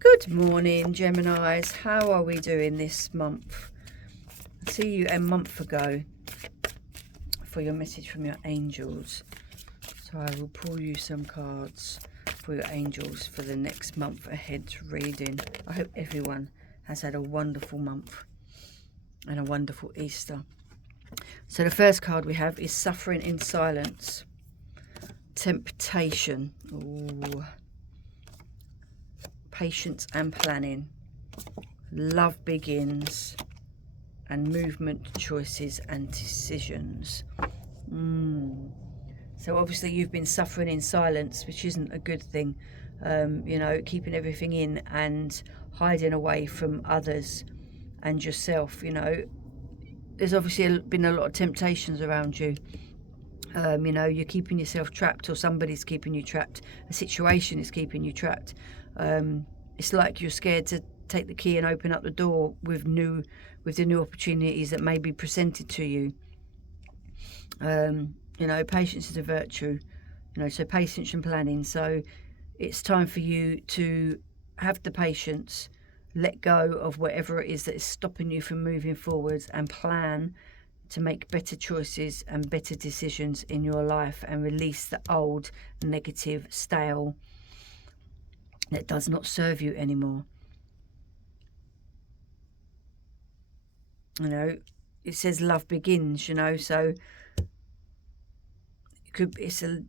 Good morning, Geminis. How are we doing this month? I see you a month ago for your message from your angels. So I will pull you some cards for your angels for the next month ahead reading. I hope everyone has had a wonderful month and a wonderful Easter. So the first card we have is Suffering in Silence. Temptation. Ooh. Patience and planning. Love begins. And movement, choices and decisions. So obviously you've been suffering in silence, which isn't a good thing. You know, keeping everything in and hiding away from others and yourself. You know, there's obviously been a lot of temptations around you. You know, you're keeping yourself trapped, or somebody's keeping you trapped. A situation is keeping you trapped. It's like you're scared to take the key and open up the door with the new opportunities that may be presented to you. You know, patience is a virtue. You know, so patience and planning. So it's time for you to have the patience, let go of whatever it is that is stopping you from moving forwards, and plan to make better choices and better decisions in your life, and release the old, negative, stale that does not serve you anymore. You know, it says love begins, you know, so it's a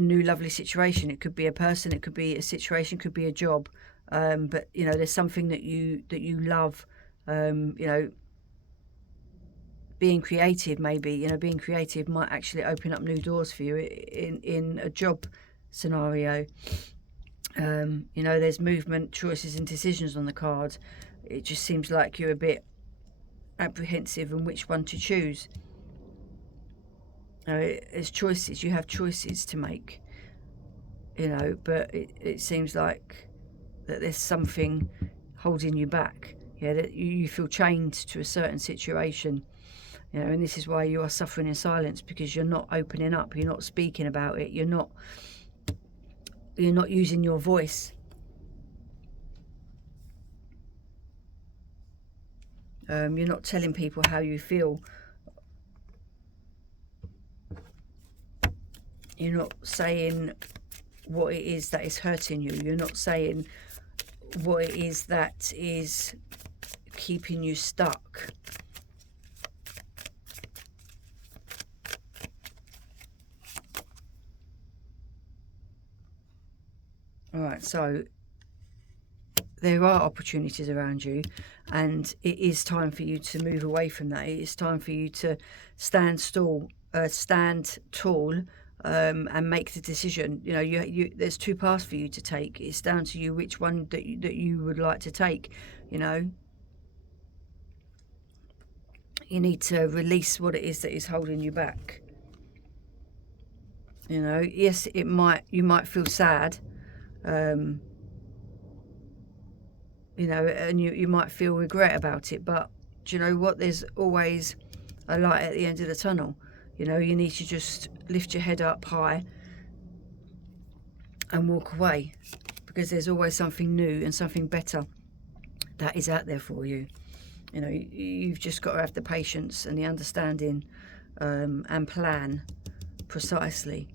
new lovely situation. It could be a person, it could be a situation, it could be a job, but you know, there's something that you love. You know, being creative, maybe, you know, being creative might actually open up new doors for you in a job scenario. You know, there's movement, choices and decisions on the card. It just seems like you're a bit apprehensive on which one to choose. You know, there's choices, you have choices to make, you know, but it seems like that there's something holding you back. Yeah, that you feel chained to a certain situation. You know, and this is why you are suffering in silence, because you're not opening up, you're not speaking about it, you're not using your voice. You're not telling people how you feel. You're not saying what it is that is hurting you. You're not saying what it is that is keeping you stuck. All right, so there are opportunities around you, and it is time for you to move away from that. It is time for you to stand tall, and make the decision. You know, there's two paths for you to take. It's down to you which one that you would like to take. You know, you need to release what it is that is holding you back. You know, yes, you might feel sad. You know, and you might feel regret about it, but do you know what? There's always a light at the end of the tunnel. You know, you need to just lift your head up high and walk away, because there's always something new and something better that is out there for you. You know, you've just got to have the patience and the understanding, and plan precisely,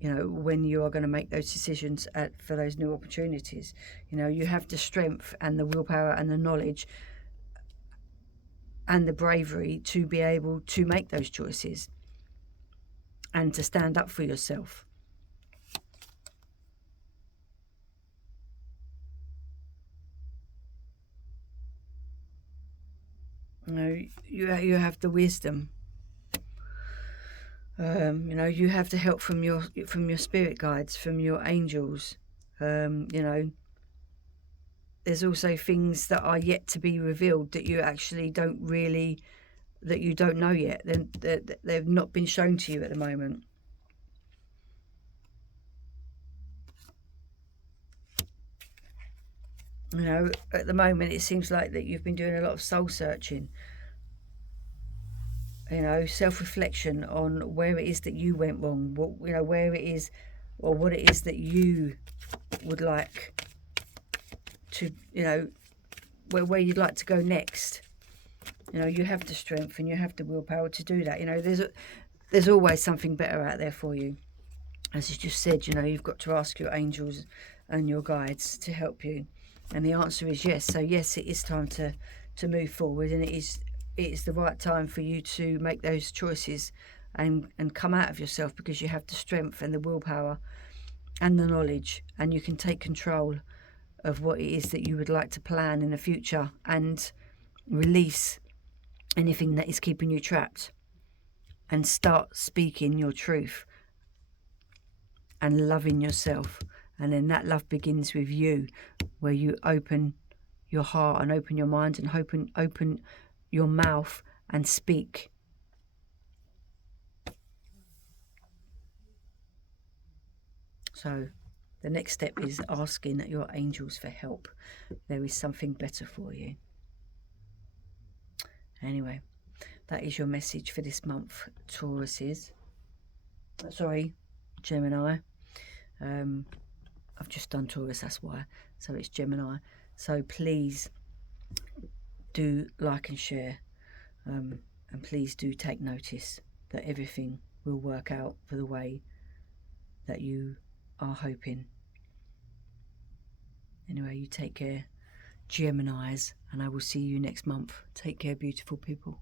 you know, when you are going to make those decisions for those new opportunities. You know, you have the strength and the willpower and the knowledge and the bravery to be able to make those choices and to stand up for yourself. You know, you have the wisdom. You know, you have the help from your spirit guides, from your angels. You know, there's also things that are yet to be revealed that you actually don't know yet. They've not been shown to you at the moment. You know, at the moment it seems like that you've been doing a lot of soul searching. You know, self-reflection on where it is that you went wrong, you know, where it is, or what it is that you would like you know, where you'd like to go next. You know, you have the strength and you have the willpower to do that. You know, there's always something better out there for you. As you just said, you know, you've got to ask your angels and your guides to help you. And the answer is yes. So yes, it is time to move forward, and it is the right time for you to make those choices and come out of yourself, because you have the strength and the willpower and the knowledge, and you can take control of what it is that you would like to plan in the future and release anything that is keeping you trapped, and start speaking your truth and loving yourself. And then that love begins with you, where you open your heart and open your mind and open your mouth and speak. So the next step is asking your angels for help. There is something better for you. Anyway, that is your message for this month, Tauruses. Sorry, Gemini. I've just done Taurus, that's why. So it's Gemini. So please do like and share. And please do take notice that everything will work out for the way that you are hoping. Anyway, you take care, Geminis, and I will see you next month. Take care, beautiful people.